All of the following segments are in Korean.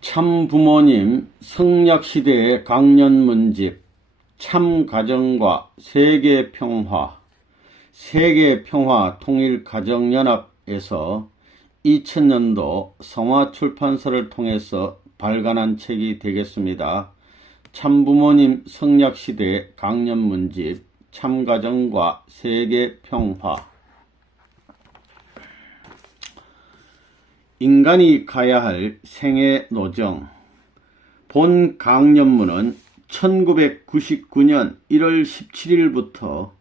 참부모님 성약시대의 강연문집 참가정과 세계평화 세계평화 통일가정연합에서 2000년도 성화출판사를 통해서 발간한 책이 되겠습니다. 참부모님 성약시대의 강연문집 참가정과 세계평화. 인간이 가야 할 생애 노정. 본 강연문은 1999년 1월 17일부터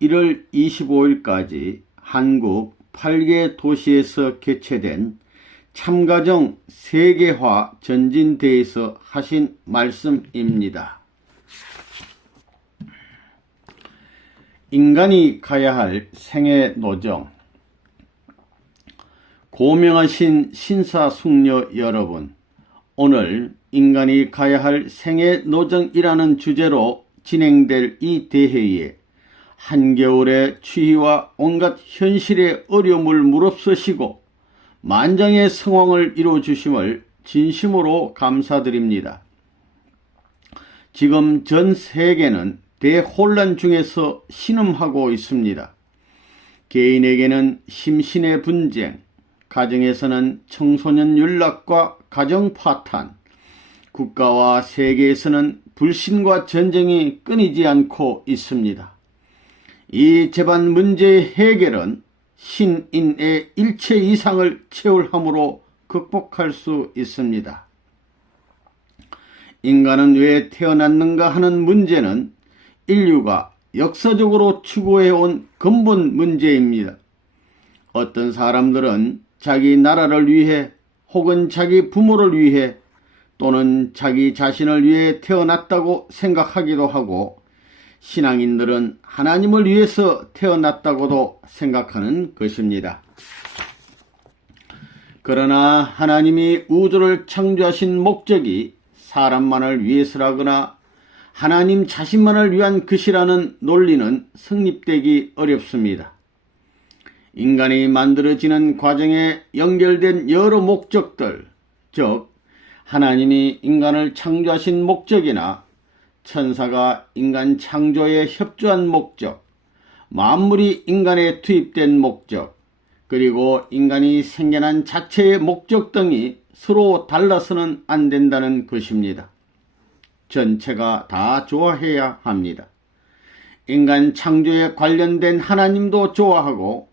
1월 25일까지 한국 8개 도시에서 개최된 참가정 세계화 전진대회에서 하신 말씀입니다. 인간이 가야 할 생애 노정. 고명하신 신사숙녀 여러분, 오늘 인간이 가야 할 생애 노정이라는 주제로 진행될 이 대회에 한겨울의 추위와 온갖 현실의 어려움을 무릅쓰시고 만장의 성황을 이루어주심을 진심으로 감사드립니다. 지금 전 세계는 대혼란 중에서 신음하고 있습니다. 개인에게는 심신의 분쟁, 가정에서는 청소년 윤락과 가정 파탄, 국가와 세계에서는 불신과 전쟁이 끊이지 않고 있습니다. 이 재반 문제의 해결은 신인의 일체 이상을 채울함으로 극복할 수 있습니다. 인간은 왜 태어났는가 하는 문제는 인류가 역사적으로 추구해온 근본 문제입니다. 어떤 사람들은 자기 나라를 위해 혹은 자기 부모를 위해 또는 자기 자신을 위해 태어났다고 생각하기도 하고, 신앙인들은 하나님을 위해서 태어났다고도 생각하는 것입니다. 그러나 하나님이 우주를 창조하신 목적이 사람만을 위해서라거나 하나님 자신만을 위한 것이라는 논리는 성립되기 어렵습니다. 인간이 만들어지는 과정에 연결된 여러 목적들, 즉 하나님이 인간을 창조하신 목적이나 천사가 인간 창조에 협조한 목적, 만물이 인간에 투입된 목적, 그리고 인간이 생겨난 자체의 목적 등이 서로 달라서는 안 된다는 것입니다. 전체가 다 좋아해야 합니다. 인간 창조에 관련된 하나님도 좋아하고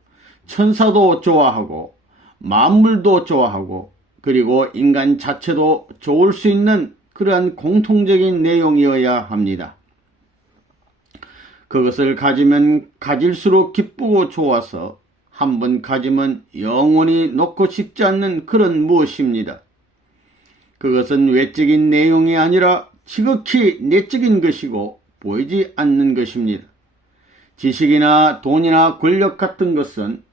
천사도 좋아하고 만물도 좋아하고 그리고 인간 자체도 좋을 수 있는 그러한 공통적인 내용이어야 합니다. 그것을 가지면 가질수록 기쁘고 좋아서 한번 가지면 영원히 놓고 싶지 않는 그런 무엇입니다. 그것은 외적인 내용이 아니라 지극히 내적인 것이고 보이지 않는 것입니다. 지식이나 돈이나 권력 같은 것은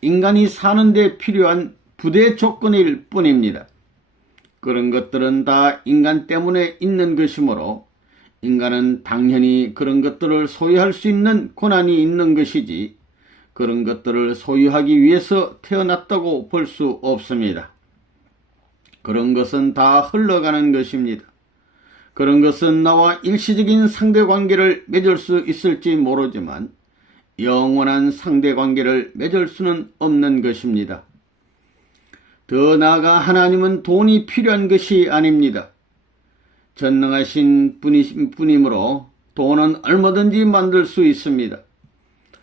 인간이 사는 데 필요한 부대 조건일 뿐입니다. 그런 것들은 다 인간 때문에 있는 것이므로 인간은 당연히 그런 것들을 소유할 수 있는 권한이 있는 것이지 그런 것들을 소유하기 위해서 태어났다고 볼 수 없습니다. 그런 것은 다 흘러가는 것입니다. 그런 것은 나와 일시적인 상대관계를 맺을 수 있을지 모르지만 영원한 상대관계를 맺을 수는 없는 것입니다. 더 나아가 하나님은 돈이 필요한 것이 아닙니다. 전능하신 분이므로 돈은 얼마든지 만들 수 있습니다.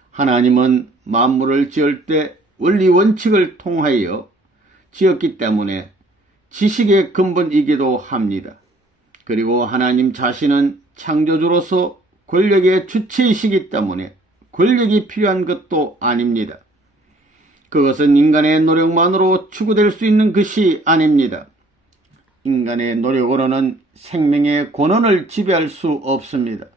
하나님은 만물을 지을 때 원리 원칙을 통하여 지었기 때문에 지식의 근본이기도 합니다. 그리고 하나님 자신은 창조주로서 권력의 주체이시기 때문에 권력이 필요한 것도 아닙니다. 그것은 인간의 노력만으로 추구될 수 있는 것이 아닙니다. 인간의 노력으로는 생명의 권원을 지배할 수 없습니다.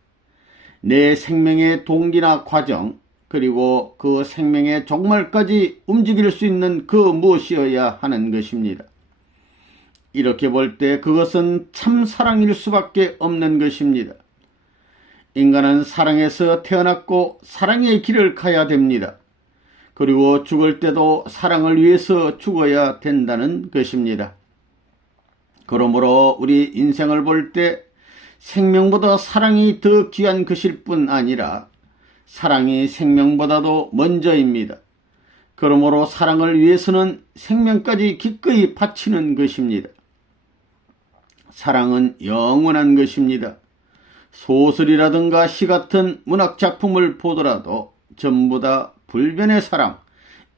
내 생명의 동기나 과정, 그리고 그 생명의 종말까지 움직일 수 있는 그 무엇이어야 하는 것입니다. 이렇게 볼 때 그것은 참 사랑일 수밖에 없는 것입니다. 인간은 사랑에서 태어났고 사랑의 길을 가야 됩니다. 그리고 죽을 때도 사랑을 위해서 죽어야 된다는 것입니다. 그러므로 우리 인생을 볼 때 생명보다 사랑이 더 귀한 것일 뿐 아니라 사랑이 생명보다도 먼저입니다. 그러므로 사랑을 위해서는 생명까지 기꺼이 바치는 것입니다. 사랑은 영원한 것입니다. 소설이라든가 시 같은 문학작품을 보더라도 전부 다 불변의 사랑,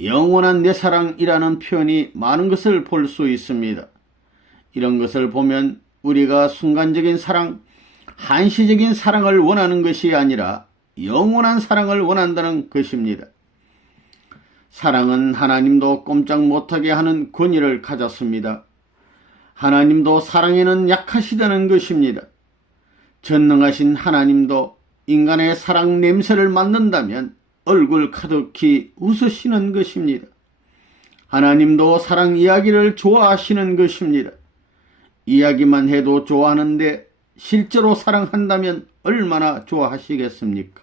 영원한 내 사랑이라는 표현이 많은 것을 볼 수 있습니다. 이런 것을 보면 우리가 순간적인 사랑, 한시적인 사랑을 원하는 것이 아니라 영원한 사랑을 원한다는 것입니다. 사랑은 하나님도 꼼짝 못하게 하는 권위를 가졌습니다. 하나님도 사랑에는 약하시다는 것입니다. 전능하신 하나님도 인간의 사랑 냄새를 맡는다면 얼굴 가득히 웃으시는 것입니다. 하나님도 사랑 이야기를 좋아하시는 것입니다. 이야기만 해도 좋아하는데 실제로 사랑한다면 얼마나 좋아하시겠습니까?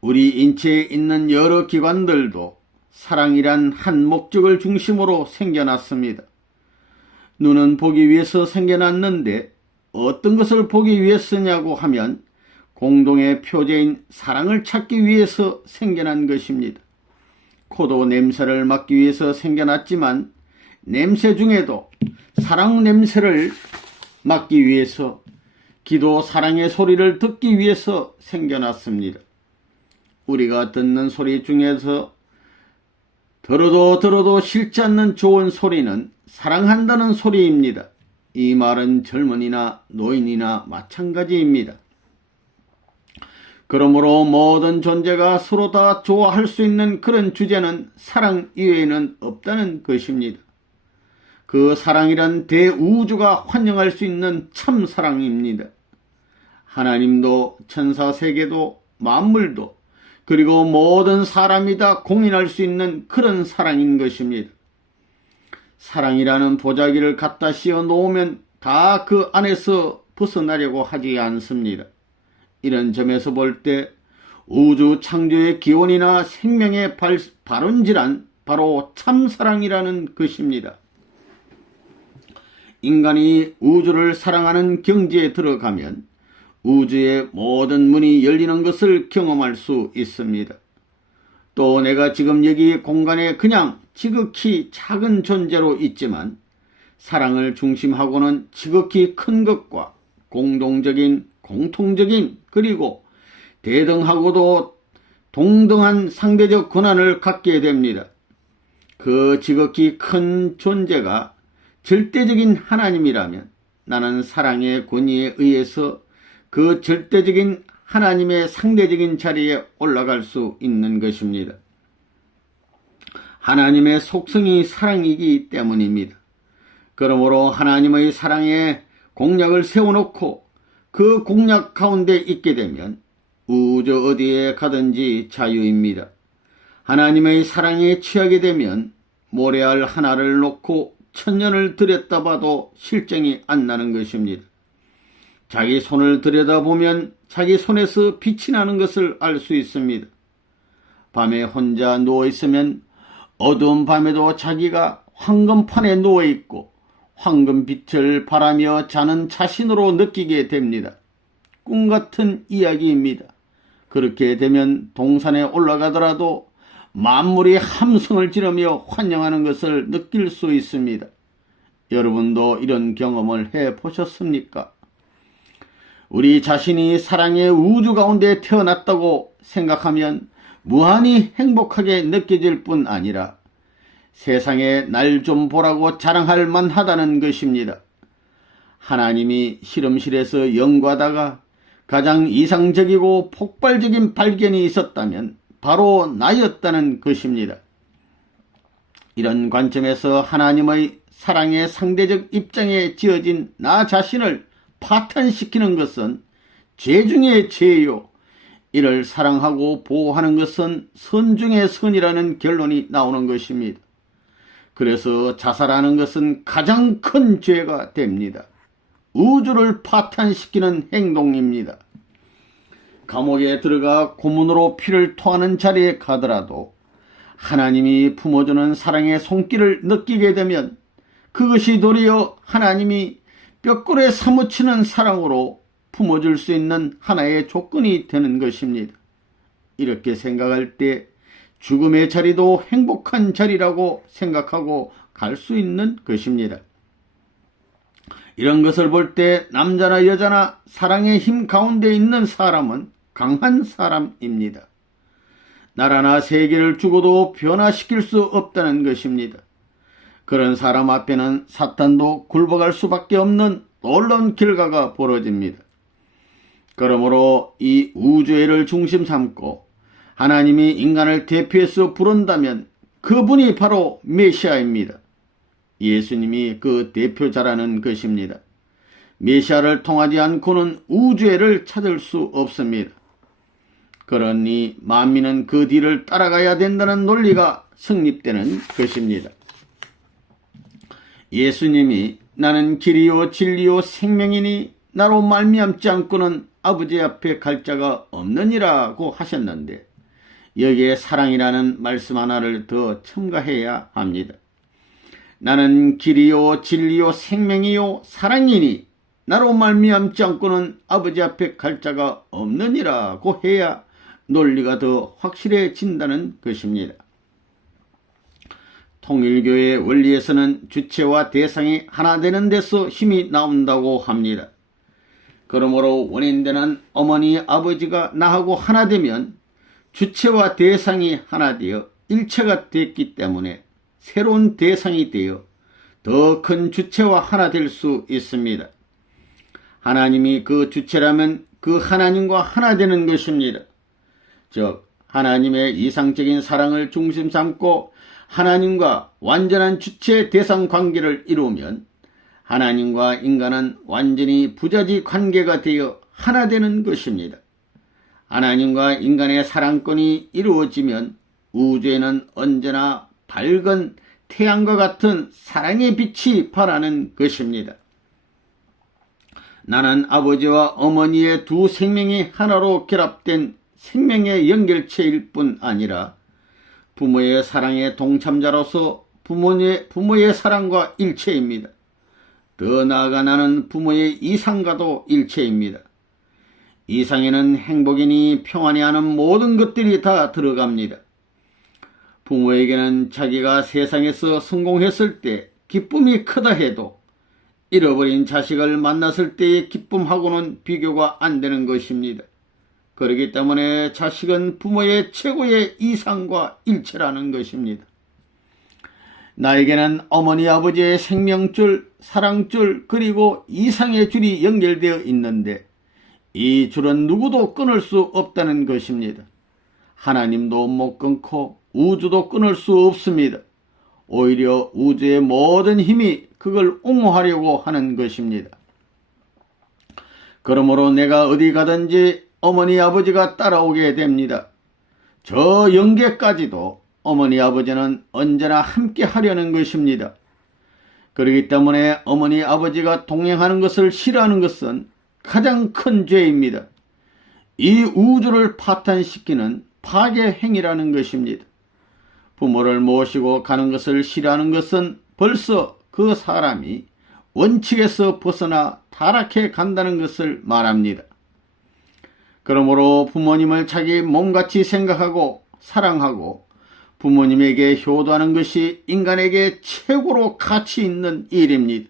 우리 인체에 있는 여러 기관들도 사랑이란 한 목적을 중심으로 생겨났습니다. 눈은 보기 위해서 생겨났는데 어떤 것을 보기 위해서냐고 하면 공동의 표제인 사랑을 찾기 위해서 생겨난 것입니다. 코도 냄새를 맡기 위해서 생겨났지만 냄새 중에도 사랑 냄새를 맡기 위해서, 귀도 사랑의 소리를 듣기 위해서 생겨났습니다. 우리가 듣는 소리 중에서 들어도 싫지 않는 좋은 소리는 사랑한다는 소리입니다. 이 말은 젊은이나 노인이나 마찬가지입니다. 그러므로 모든 존재가 서로 다 좋아할 수 있는 그런 주제는 사랑 이외에는 없다는 것입니다. 그 사랑이란 대우주가 환영할 수 있는 참 사랑입니다. 하나님도 천사 세계도 만물도 그리고 모든 사람이 다 공인할 수 있는 그런 사랑인 것입니다. 사랑이라는 보자기를 갖다 씌워 놓으면 다 그 안에서 벗어나려고 하지 않습니다. 이런 점에서 볼 때 우주 창조의 기원이나 생명의 발원지란 바로 참사랑이라는 것입니다. 인간이 우주를 사랑하는 경지에 들어가면 우주의 모든 문이 열리는 것을 경험할 수 있습니다. 또 내가 지금 여기 공간에 그냥 지극히 작은 존재로 있지만 사랑을 중심하고는 지극히 큰 것과 공통적인 그리고 대등하고도 동등한 상대적 권한을 갖게 됩니다. 그 지극히 큰 존재가 절대적인 하나님이라면 나는 사랑의 권위에 의해서 그 절대적인 하나님의 상대적인 자리에 올라갈 수 있는 것입니다. 하나님의 속성이 사랑이기 때문입니다. 그러므로 하나님의 사랑에 공약을 세워놓고 그 공약 가운데 있게 되면 우주 어디에 가든지 자유입니다. 하나님의 사랑에 취하게 되면 모래알 하나를 놓고 천년을 들여다봐도 실정이 안 나는 것입니다. 자기 손을 들여다보면 자기 손에서 빛이 나는 것을 알 수 있습니다. 밤에 혼자 누워있으면 어두운 밤에도 자기가 황금판에 누워있고 황금빛을 바라며 자는 자신으로 느끼게 됩니다. 꿈같은 이야기입니다. 그렇게 되면 동산에 올라가더라도 만물이 함성을 지르며 환영하는 것을 느낄 수 있습니다. 여러분도 이런 경험을 해보셨습니까? 우리 자신이 사랑의 우주 가운데 태어났다고 생각하면 무한히 행복하게 느껴질 뿐 아니라 세상에 날 좀 보라고 자랑할 만하다는 것입니다. 하나님이 실험실에서 연구하다가 가장 이상적이고 폭발적인 발견이 있었다면 바로 나였다는 것입니다. 이런 관점에서 하나님의 사랑의 상대적 입장에 지어진 나 자신을 파탄시키는 것은 죄 중에 죄요. 이를 사랑하고 보호하는 것은 선 중에 선이라는 결론이 나오는 것입니다. 그래서 자살하는 것은 가장 큰 죄가 됩니다. 우주를 파탄시키는 행동입니다. 감옥에 들어가 고문으로 피를 토하는 자리에 가더라도 하나님이 품어주는 사랑의 손길을 느끼게 되면 그것이 도리어 하나님이 뼈골에 사무치는 사랑으로 품어줄 수 있는 하나의 조건이 되는 것입니다. 이렇게 생각할 때 죽음의 자리도 행복한 자리라고 생각하고 갈 수 있는 것입니다. 이런 것을 볼 때 남자나 여자나 사랑의 힘 가운데 있는 사람은 강한 사람입니다. 나라나 세계를 죽어도 변화시킬 수 없다는 것입니다. 그런 사람 앞에는 사탄도 굴복할 수밖에 없는 놀라운 결과가 벌어집니다. 그러므로 이 우주애를 중심 삼고 하나님이 인간을 대표해서 부른다면 그분이 바로 메시아입니다. 예수님이 그 대표자라는 것입니다. 메시아를 통하지 않고는 우주애를 찾을 수 없습니다. 그러니 만민은 그 뒤를 따라가야 된다는 논리가 성립되는 것입니다. 예수님이 나는 길이요 진리요 생명이니 나로 말미암지 않고는 아버지 앞에 갈 자가 없느니라고 하셨는데 여기에 사랑이라는 말씀 하나를 더 첨가해야 합니다. 나는 길이요 진리요 생명이요 사랑이니 나로 말미암지 않고는 아버지 앞에 갈 자가 없느니라고 해야 논리가 더 확실해진다는 것입니다. 통일교의 원리에서는 주체와 대상이 하나 되는 데서 힘이 나온다고 합니다. 그러므로 원인되는 어머니 아버지가 나하고 하나 되면 주체와 대상이 하나 되어 일체가 됐기 때문에 새로운 대상이 되어 더 큰 주체와 하나 될 수 있습니다. 하나님이 그 주체라면 그 하나님과 하나 되는 것입니다. 즉 하나님의 이상적인 사랑을 중심 삼고 하나님과 완전한 주체 대상 관계를 이루면 하나님과 인간은 완전히 부자지 관계가 되어 하나 되는 것입니다. 하나님과 인간의 사랑권이 이루어지면 우주에는 언제나 밝은 태양과 같은 사랑의 빛이 발하는 것입니다. 나는 아버지와 어머니의 두 생명이 하나로 결합된 생명의 연결체일 뿐 아니라 부모의 사랑의 동참자로서 부모의 사랑과 일체입니다. 더 나아가 나는 부모의 이상과도 일체입니다. 이상에는 행복이니 평안이 하는 모든 것들이 다 들어갑니다. 부모에게는 자기가 세상에서 성공했을 때 기쁨이 크다 해도 잃어버린 자식을 만났을 때의 기쁨하고는 비교가 안 되는 것입니다. 그렇기 때문에 자식은 부모의 최고의 이상과 일체라는 것입니다. 나에게는 어머니 아버지의 생명줄, 사랑줄, 그리고 이상의 줄이 연결되어 있는데 이 줄은 누구도 끊을 수 없다는 것입니다. 하나님도 못 끊고 우주도 끊을 수 없습니다. 오히려 우주의 모든 힘이 그걸 옹호하려고 하는 것입니다. 그러므로 내가 어디 가든지 어머니 아버지가 따라오게 됩니다. 저 영계까지도 어머니 아버지는 언제나 함께 하려는 것입니다. 그렇기 때문에 어머니 아버지가 동행하는 것을 싫어하는 것은 가장 큰 죄입니다. 이 우주를 파탄시키는 파괴 행위라는 것입니다. 부모를 모시고 가는 것을 싫어하는 것은 벌써 그 사람이 원칙에서 벗어나 타락해 간다는 것을 말합니다. 그러므로 부모님을 자기 몸같이 생각하고 사랑하고 부모님에게 효도하는 것이 인간에게 최고로 가치 있는 일입니다.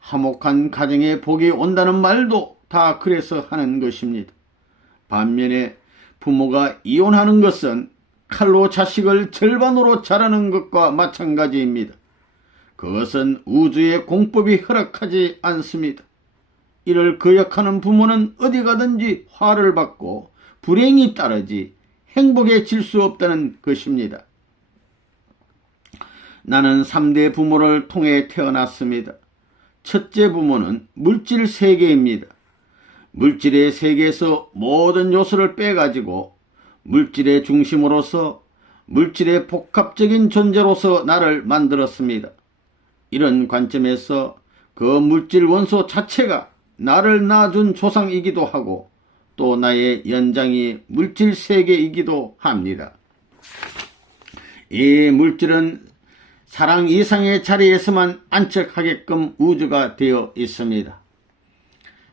화목한 가정에 복이 온다는 말도 다 그래서 하는 것입니다. 반면에 부모가 이혼하는 것은 칼로 자식을 절반으로 자르는 것과 마찬가지입니다. 그것은 우주의 공법이 허락하지 않습니다. 이를 거역하는 부모는 어디 가든지 화를 받고 불행이 따르지 행복해질 수 없다는 것입니다. 나는 3대 부모를 통해 태어났습니다. 첫째 부모는 물질 세계입니다. 물질의 세계에서 모든 요소를 빼가지고 물질의 중심으로서 물질의 복합적인 존재로서 나를 만들었습니다. 이런 관점에서 그 물질 원소 자체가 나를 낳아준 조상이기도 하고 또 나의 연장이 물질 세계이기도 합니다. 이 물질은 사랑 이상의 자리에서만 안착하게끔 우주가 되어 있습니다.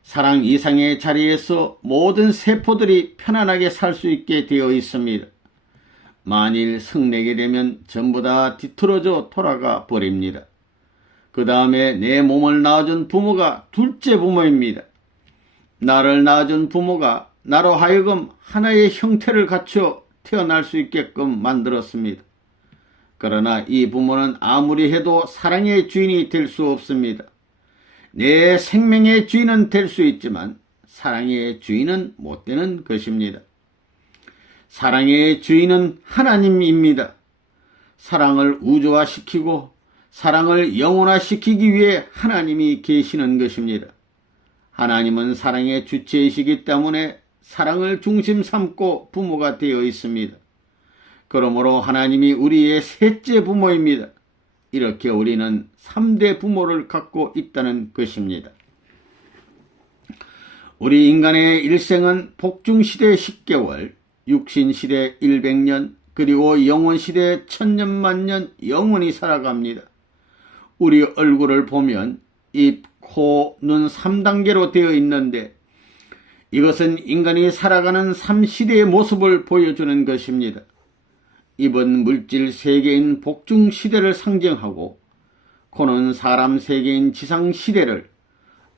사랑 이상의 자리에서 모든 세포들이 편안하게 살 수 있게 되어 있습니다. 만일 성내게 되면 전부 다 뒤틀어져 돌아가 버립니다. 그 다음에 내 몸을 낳아준 부모가 둘째 부모입니다. 나를 낳아준 부모가 나로 하여금 하나의 형태를 갖춰 태어날 수 있게끔 만들었습니다. 그러나 이 부모는 아무리 해도 사랑의 주인이 될 수 없습니다. 내 생명의 주인은 될 수 있지만 사랑의 주인은 못 되는 것입니다. 사랑의 주인은 하나님입니다. 사랑을 우주화시키고 사랑을 영원화시키기 위해 하나님이 계시는 것입니다. 하나님은 사랑의 주체이시기 때문에 사랑을 중심 삼고 부모가 되어 있습니다. 그러므로 하나님이 우리의 셋째 부모입니다. 이렇게 우리는 3대 부모를 갖고 있다는 것입니다. 우리 인간의 일생은 복중시대 10개월, 육신시대 100년, 그리고 영혼시대 1000년 만년 영원히 살아갑니다. 우리 얼굴을 보면 입, 코, 눈 3단계로 되어 있는데 이것은 인간이 살아가는 3시대의 모습을 보여주는 것입니다. 입은 물질 세계인 복중시대를 상징하고 코는 사람 세계인 지상시대를,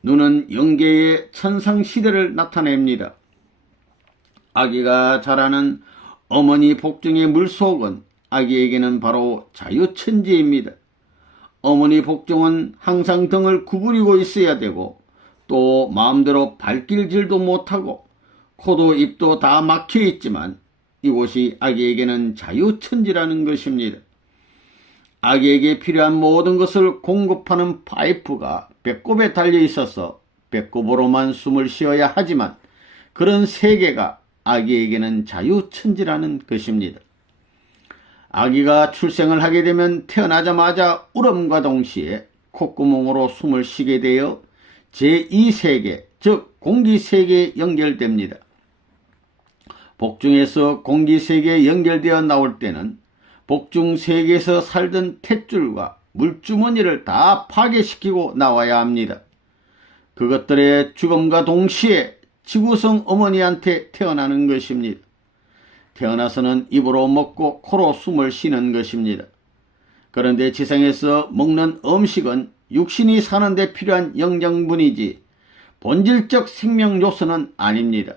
눈은 영계의 천상시대를 나타냅니다. 아기가 자라는 어머니 복중의 물속은 아기에게는 바로 자유천지입니다. 어머니 복중은 항상 등을 구부리고 있어야 되고 또 마음대로 발길질도 못하고 코도 입도 다 막혀 있지만 이곳이 아기에게는 자유천지라는 것입니다. 아기에게 필요한 모든 것을 공급하는 파이프가 배꼽에 달려 있어서 배꼽으로만 숨을 쉬어야 하지만 그런 세계가 아기에게는 자유천지라는 것입니다. 아기가 출생을 하게 되면 태어나자마자 울음과 동시에 콧구멍으로 숨을 쉬게 되어 제2세계, 즉 공기세계에 연결됩니다. 복중에서 공기세계에 연결되어 나올 때는 복중세계에서 살던 탯줄과 물주머니를 다 파괴시키고 나와야 합니다. 그것들의 죽음과 동시에 지구성 어머니한테 태어나는 것입니다. 태어나서는 입으로 먹고 코로 숨을 쉬는 것입니다. 그런데 지상에서 먹는 음식은 육신이 사는 데 필요한 영양분이지 본질적 생명 요소는 아닙니다.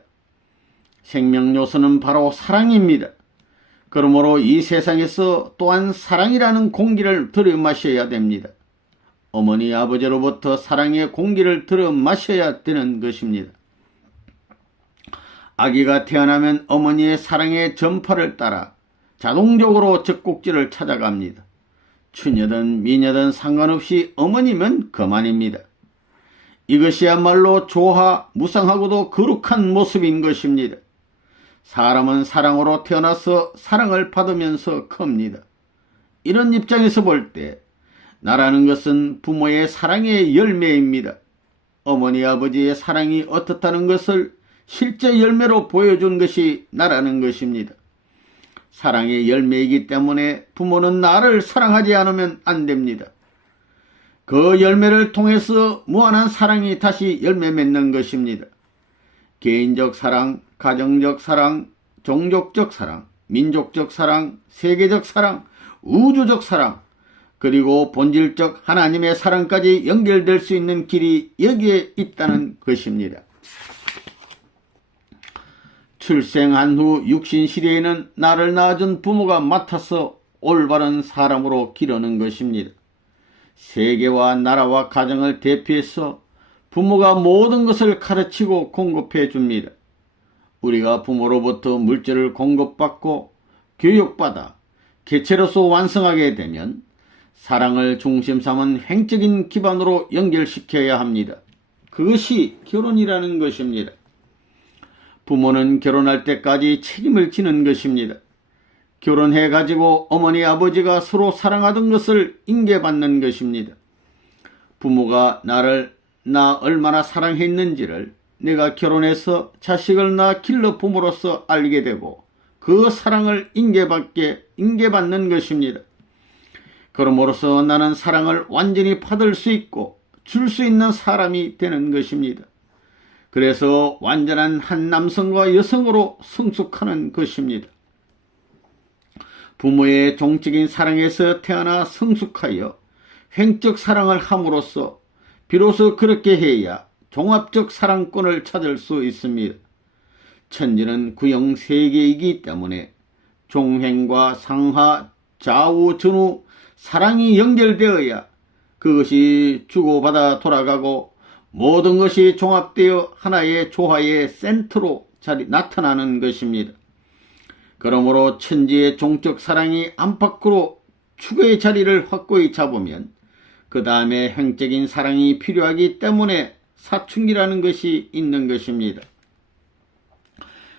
생명 요소는 바로 사랑입니다. 그러므로 이 세상에서 또한 사랑이라는 공기를 들여마셔야 됩니다. 어머니 아버지로부터 사랑의 공기를 들여마셔야 되는 것입니다. 아기가 태어나면 어머니의 사랑의 전파를 따라 자동적으로 젖꼭지를 찾아갑니다. 추녀든 미녀든 상관없이 어머니면 그만입니다. 이것이야말로 조화, 무상하고도 거룩한 모습인 것입니다. 사람은 사랑으로 태어나서 사랑을 받으면서 큽니다. 이런 입장에서 볼 때 나라는 것은 부모의 사랑의 열매입니다. 어머니 아버지의 사랑이 어떻다는 것을 실제 열매로 보여준 것이 나라는 것입니다. 사랑의 열매이기 때문에 부모는 나를 사랑하지 않으면 안 됩니다. 그 열매를 통해서 무한한 사랑이 다시 열매 맺는 것입니다. 개인적 사랑, 가정적 사랑, 종족적 사랑, 민족적 사랑, 세계적 사랑, 우주적 사랑, 그리고 본질적 하나님의 사랑까지 연결될 수 있는 길이 여기에 있다는 것입니다. 출생한 후 육신시대에는 나를 낳아준 부모가 맡아서 올바른 사람으로 기르는 것입니다. 세계와 나라와 가정을 대표해서 부모가 모든 것을 가르치고 공급해 줍니다. 우리가 부모로부터 물질을 공급받고 교육받아 개체로서 완성하게 되면 사랑을 중심 삼은 횡적인 기반으로 연결시켜야 합니다. 그것이 결혼이라는 것입니다. 부모는 결혼할 때까지 책임을 지는 것입니다. 결혼해가지고 어머니 아버지가 서로 사랑하던 것을 인계받는 것입니다. 부모가 나 얼마나 사랑했는지를 내가 결혼해서 자식을 낳아 길러 봄으로써 알게 되고 그 사랑을 인계받는 것입니다. 그럼으로써 나는 사랑을 완전히 받을 수 있고 줄 수 있는 사람이 되는 것입니다. 그래서 완전한 한 남성과 여성으로 성숙하는 것입니다. 부모의 종적인 사랑에서 태어나 성숙하여 횡적 사랑을 함으로써 비로소 그렇게 해야 종합적 사랑권을 찾을 수 있습니다. 천지는 구형 세계이기 때문에 종횡과 상하, 좌우, 전후 사랑이 연결되어야 그것이 주고받아 돌아가고 모든 것이 종합되어 하나의 조화의 센터로 나타나는 것입니다. 그러므로 천지의 종적 사랑이 안팎으로 축의 자리를 확고히 잡으면 그 다음에 행적인 사랑이 필요하기 때문에 사춘기라는 것이 있는 것입니다.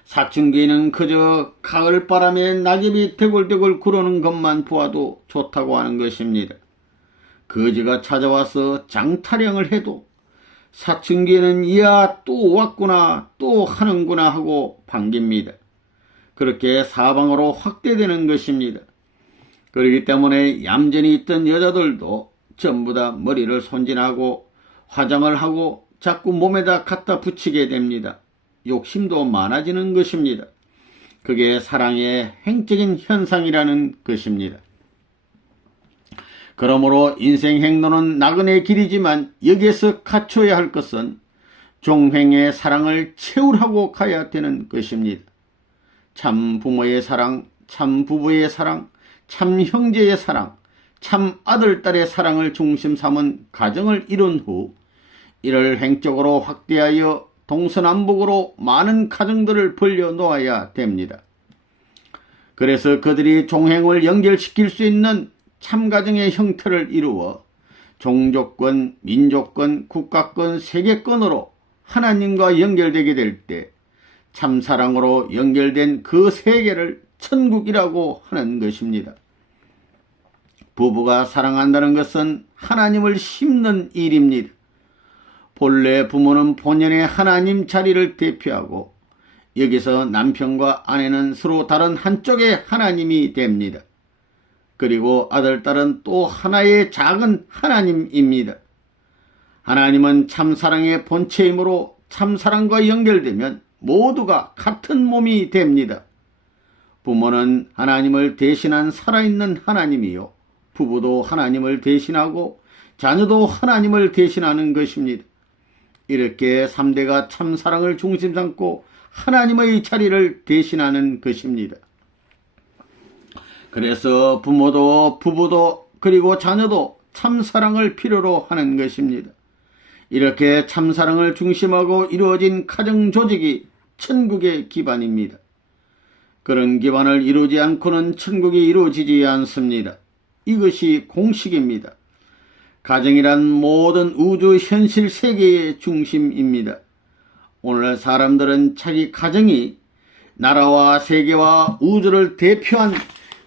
사춘기는 그저 가을바람에 낙엽이 대굴대굴 구르는 것만 보아도 좋다고 하는 것입니다. 거지가 찾아와서 장타령을 해도 사춘기에는 이야 또 왔구나 또 하는구나 하고 반깁니다. 그렇게 사방으로 확대되는 것입니다. 그렇기 때문에 얌전히 있던 여자들도 전부 다 머리를 손질하고 화장을 하고 자꾸 몸에다 갖다 붙이게 됩니다. 욕심도 많아지는 것입니다. 그게 사랑의 행적인 현상이라는 것입니다. 그러므로 인생 행로는 나그네 길이지만 여기에서 갖춰야 할 것은 종횡의 사랑을 채울하고 가야 되는 것입니다. 참 부모의 사랑, 참 부부의 사랑, 참 형제의 사랑, 참 아들, 딸의 사랑을 중심 삼은 가정을 이룬 후 이를 행적으로 확대하여 동서남북으로 많은 가정들을 벌려놓아야 됩니다. 그래서 그들이 종행을 연결시킬 수 있는 참가정의 형태를 이루어 종족권, 민족권, 국가권, 세계권으로 하나님과 연결되게 될 때 참사랑으로 연결된 그 세계를 천국이라고 하는 것입니다. 부부가 사랑한다는 것은 하나님을 심는 일입니다. 본래 부모는 본연의 하나님 자리를 대표하고 여기서 남편과 아내는 서로 다른 한쪽의 하나님이 됩니다. 그리고 아들, 딸은 또 하나의 작은 하나님입니다. 하나님은 참사랑의 본체이므로 참사랑과 연결되면 모두가 같은 몸이 됩니다. 부모는 하나님을 대신한 살아있는 하나님이요. 부부도 하나님을 대신하고 자녀도 하나님을 대신하는 것입니다. 이렇게 3대가 참사랑을 중심 삼고 하나님의 자리를 대신하는 것입니다. 그래서 부모도 부부도 그리고 자녀도 참사랑을 필요로 하는 것입니다. 이렇게 참사랑을 중심하고 이루어진 가정조직이 천국의 기반입니다. 그런 기반을 이루지 않고는 천국이 이루어지지 않습니다. 이것이 공식입니다. 가정이란 모든 우주 현실 세계의 중심입니다. 오늘날 사람들은 자기 가정이 나라와 세계와 우주를 대표한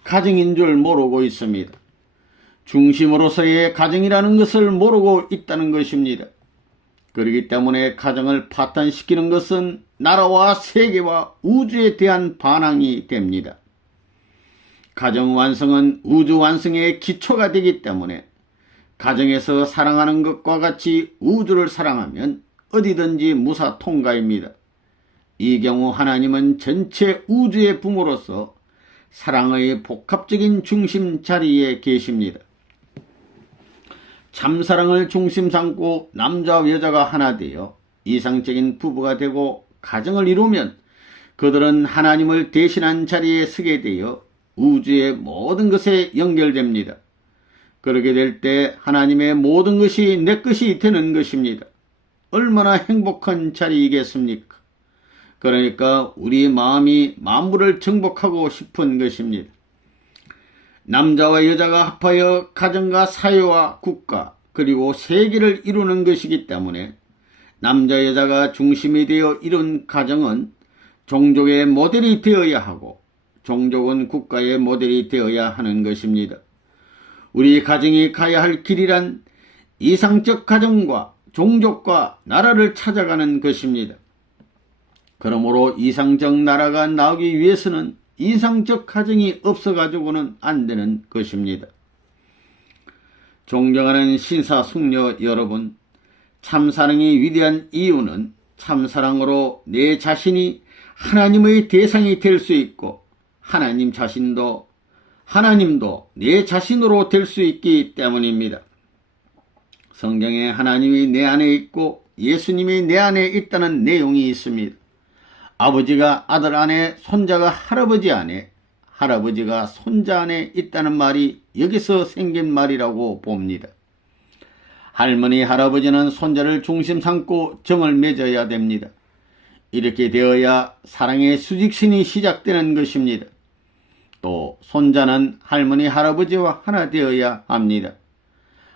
가정인 줄 모르고 있습니다. 중심으로서의 가정이라는 것을 모르고 있다는 것입니다. 그렇기 때문에 가정을 파탄시키는 것은 나라와 세계와 우주에 대한 반항이 됩니다. 가정 완성은 우주 완성의 기초가 되기 때문에 가정에서 사랑하는 것과 같이 우주를 사랑하면 어디든지 무사 통과입니다. 이 경우 하나님은 전체 우주의 부모로서 사랑의 복합적인 중심 자리에 계십니다. 참사랑을 중심 삼고 남자와 여자가 하나 되어 이상적인 부부가 되고 가정을 이루면 그들은 하나님을 대신한 자리에 서게 되어 우주의 모든 것에 연결됩니다. 그렇게 될 때 하나님의 모든 것이 내 것이 되는 것입니다. 얼마나 행복한 자리이겠습니까? 그러니까 우리 마음이 만물을 정복하고 싶은 것입니다. 남자와 여자가 합하여 가정과 사회와 국가 그리고 세계를 이루는 것이기 때문에 남자 여자가 중심이 되어 이룬 가정은 종족의 모델이 되어야 하고 종족은 국가의 모델이 되어야 하는 것입니다. 우리 가정이 가야 할 길이란 이상적 가정과 종족과 나라를 찾아가는 것입니다. 그러므로 이상적 나라가 나오기 위해서는 이상적 가정이 없어가지고는 안 되는 것입니다. 존경하는 신사숙녀 여러분, 참사랑이 위대한 이유는 참사랑으로 내 자신이 하나님의 대상이 될 수 있고 하나님도 내 자신으로 될 수 있기 때문입니다. 성경에 하나님이 내 안에 있고 예수님이 내 안에 있다는 내용이 있습니다. 아버지가 아들 안에, 손자가 할아버지 안에, 할아버지가 손자 안에 있다는 말이 여기서 생긴 말이라고 봅니다. 할머니, 할아버지는 손자를 중심 삼고 정을 맺어야 됩니다. 이렇게 되어야 사랑의 수직신이 시작되는 것입니다. 또 손자는 할머니, 할아버지와 하나 되어야 합니다.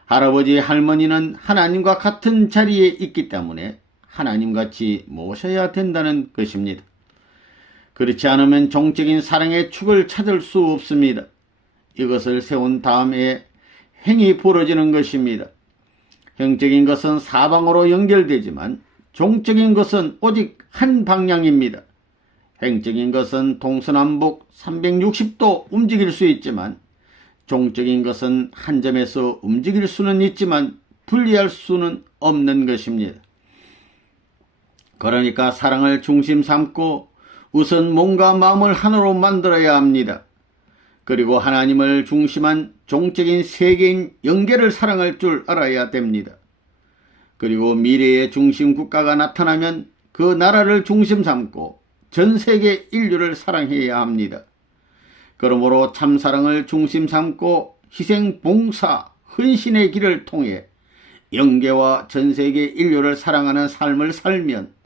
할아버지, 할머니는 하나님과 같은 자리에 있기 때문에 하나님같이 모셔야 된다는 것입니다. 그렇지 않으면 종적인 사랑의 축을 찾을 수 없습니다. 이것을 세운 다음에 행이 벌어지는 것입니다. 형적인 것은 사방으로 연결되지만 종적인 것은 오직 한 방향입니다. 행적인 것은 동서남북 360도 움직일 수 있지만 종적인 것은 한 점에서 움직일 수는 있지만 분리할 수는 없는 것입니다. 그러니까 사랑을 중심 삼고 우선 몸과 마음을 하나로 만들어야 합니다. 그리고 하나님을 중심한 종적인 세계인 영계를 사랑할 줄 알아야 됩니다. 그리고 미래의 중심 국가가 나타나면 그 나라를 중심 삼고 전 세계 인류를 사랑해야 합니다. 그러므로 참사랑을 중심 삼고 희생, 봉사, 헌신의 길을 통해 영계와 전 세계 인류를 사랑하는 삶을 살면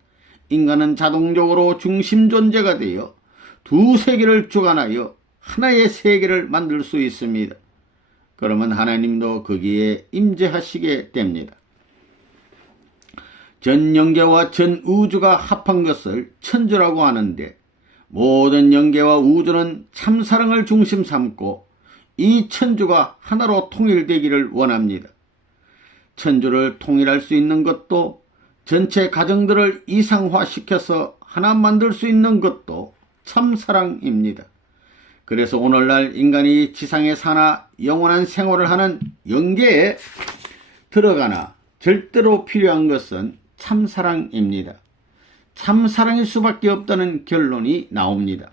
인간은 자동적으로 중심 존재가 되어 두 세계를 주관하여 하나의 세계를 만들 수 있습니다. 그러면 하나님도 거기에 임재하시게 됩니다. 전 영계와 전 우주가 합한 것을 천주라고 하는데 모든 영계와 우주는 참사랑을 중심 삼고 이 천주가 하나로 통일되기를 원합니다. 천주를 통일할 수 있는 것도 전체 가정들을 이상화시켜서 하나 만들 수 있는 것도 참사랑입니다. 그래서 오늘날 인간이 지상에 사나 영원한 생활을 하는 영계에 들어가나 절대로 필요한 것은 참사랑입니다. 참사랑일 수밖에 없다는 결론이 나옵니다.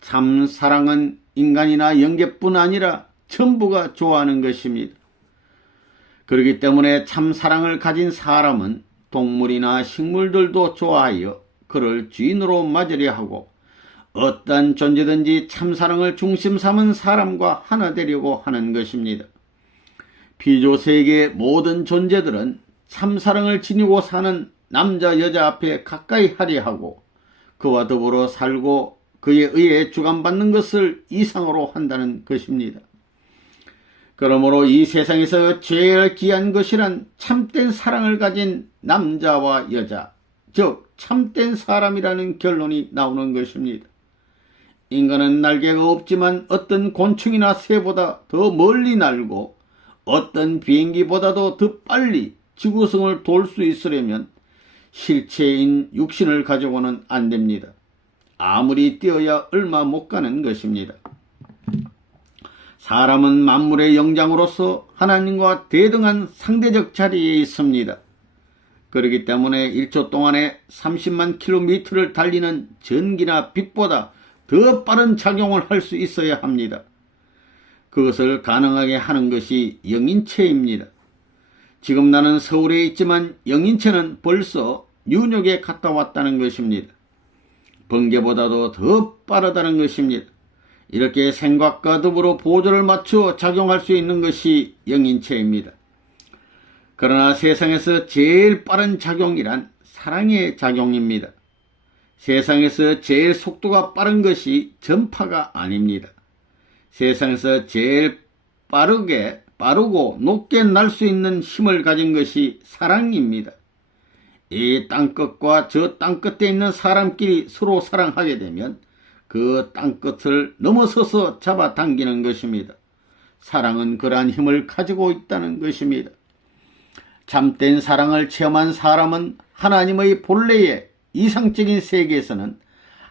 참사랑은 인간이나 영계뿐 아니라 전부가 좋아하는 것입니다. 그렇기 때문에 참사랑을 가진 사람은 동물이나 식물들도 좋아하여 그를 주인으로 맞으려 하고 어떤 존재든지 참사랑을 중심 삼은 사람과 하나 되려고 하는 것입니다. 피조세계의 모든 존재들은 참사랑을 지니고 사는 남자, 여자 앞에 가까이 하려 하고 그와 더불어 살고 그에 의해 주관받는 것을 이상으로 한다는 것입니다. 그러므로 이 세상에서 제일 귀한 것이란 참된 사랑을 가진 남자와 여자, 즉 참된 사람이라는 결론이 나오는 것입니다. 인간은 날개가 없지만 어떤 곤충이나 새보다 더 멀리 날고 어떤 비행기보다도 더 빨리 지구성을 돌 수 있으려면 실체인 육신을 가지고는 안 됩니다. 아무리 뛰어야 얼마 못 가는 것입니다. 사람은 만물의 영장으로서 하나님과 대등한 상대적 자리에 있습니다. 그렇기 때문에 1초 동안에 30만 킬로미터를 달리는 전기나 빛보다 더 빠른 작용을 할 수 있어야 합니다. 그것을 가능하게 하는 것이 영인체입니다. 지금 나는 서울에 있지만 영인체는 벌써 뉴욕에 갔다 왔다는 것입니다. 번개보다도 더 빠르다는 것입니다. 이렇게 생각과 더불어 보조를 맞추어 작용할 수 있는 것이 영인체입니다. 그러나 세상에서 제일 빠른 작용이란 사랑의 작용입니다. 세상에서 제일 속도가 빠른 것이 전파가 아닙니다. 세상에서 제일 빠르고 높게 날 수 있는 힘을 가진 것이 사랑입니다. 이 땅끝과 저 땅끝에 있는 사람끼리 서로 사랑하게 되면 그 땅끝을 넘어서서 잡아당기는 것입니다. 사랑은 그러한 힘을 가지고 있다는 것입니다. 참된 사랑을 체험한 사람은 하나님의 본래의 이상적인 세계에서는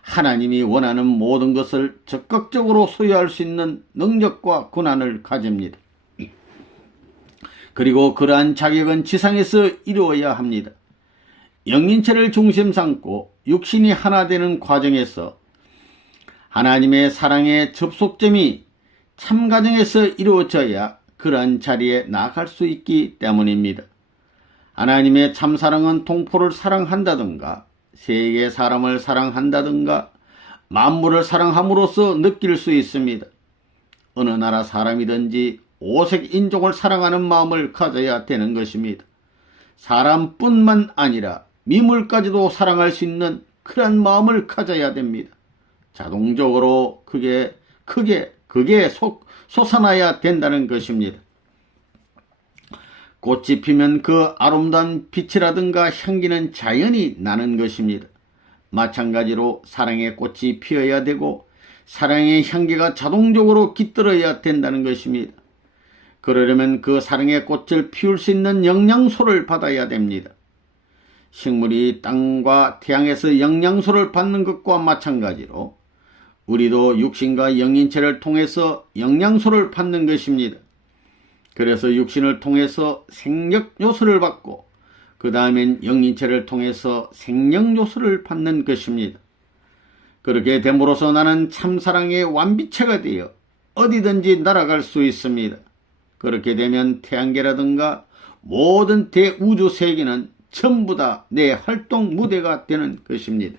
하나님이 원하는 모든 것을 적극적으로 소유할 수 있는 능력과 권한을 가집니다. 그리고 그러한 자격은 지상에서 이루어야 합니다. 영인체를 중심 삼고 육신이 하나 되는 과정에서 하나님의 사랑의 접속점이 참 가정에서 이루어져야 그러한 자리에 나아갈 수 있기 때문입니다. 하나님의 참사랑은 동포를 사랑한다든가 세계 사람을 사랑한다든가 만물을 사랑함으로써 느낄 수 있습니다. 어느 나라 사람이든지 오색 인종을 사랑하는 마음을 가져야 되는 것입니다. 사람뿐만 아니라 미물까지도 사랑할 수 있는 그런 마음을 가져야 됩니다. 자동적으로 그게 솟아나야 된다는 것입니다. 꽃이 피면 그 아름다운 빛이라든가 향기는 자연히 나는 것입니다. 마찬가지로 사랑의 꽃이 피어야 되고 사랑의 향기가 자동적으로 깃들어야 된다는 것입니다. 그러려면 그 사랑의 꽃을 피울 수 있는 영양소를 받아야 됩니다. 식물이 땅과 태양에서 영양소를 받는 것과 마찬가지로 우리도 육신과 영인체를 통해서 영양소를 받는 것입니다. 그래서 육신을 통해서 생력요소를 받고 그 다음엔 영인체를 통해서 생명요소를 받는 것입니다. 그렇게 됨으로써 나는 참사랑의 완비체가 되어 어디든지 날아갈 수 있습니다. 그렇게 되면 태양계라든가 모든 대우주 세계는 전부 다 내 활동 무대가 되는 것입니다.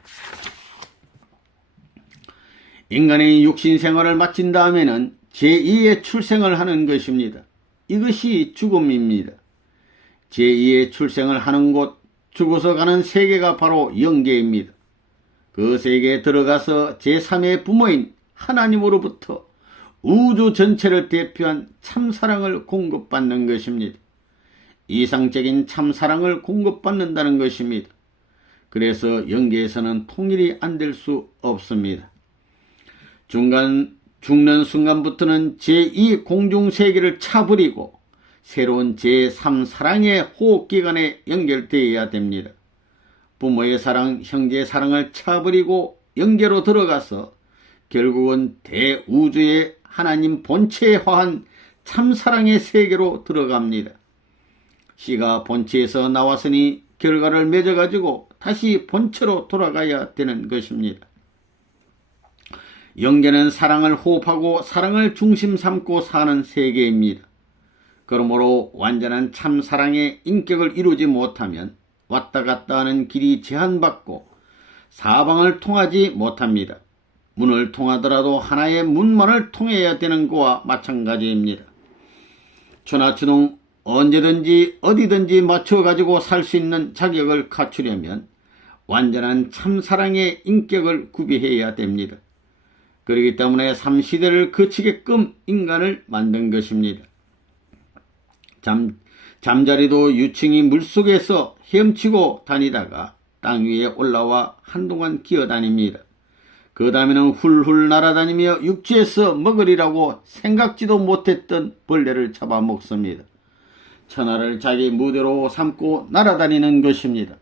인간의 육신 생활을 마친 다음에는 제2의 출생을 하는 것입니다. 이것이 죽음입니다. 제2의 출생을 하는 곳, 죽어서 가는 세계가 바로 영계입니다. 그 세계에 들어가서 제3의 부모인 하나님으로부터 우주 전체를 대표한 참사랑을 공급받는 것입니다. 이상적인 참사랑을 공급받는다는 것입니다. 그래서 영계에서는 통일이 안 될 수 없습니다. 죽는 순간부터는 제2 공중세계를 차버리고 새로운 제3 사랑의 호흡기관에 연결되어야 됩니다. 부모의 사랑, 형제의 사랑을 차버리고 영계로 들어가서 결국은 대우주의 하나님 본체에 화한 참사랑의 세계로 들어갑니다. 씨가 본체에서 나왔으니 결과를 맺어가지고 다시 본체로 돌아가야 되는 것입니다. 영계는 사랑을 호흡하고 사랑을 중심 삼고 사는 세계입니다. 그러므로 완전한 참사랑의 인격을 이루지 못하면 왔다 갔다 하는 길이 제한받고 사방을 통하지 못합니다. 문을 통하더라도 하나의 문만을 통해야 되는 것과 마찬가지입니다. 천하추동 언제든지 어디든지 맞춰가지고 살 수 있는 자격을 갖추려면 완전한 참사랑의 인격을 구비해야 됩니다. 그렇기 때문에 삼시대를 거치게끔 인간을 만든 것입니다. 잠자리도 유충이 물속에서 헤엄치고 다니다가 땅 위에 올라와 한동안 기어다닙니다. 그 다음에는 훌훌 날아다니며 육지에서 먹으리라고 생각지도 못했던 벌레를 잡아먹습니다. 천하를 자기 무대로 삼고 날아다니는 것입니다.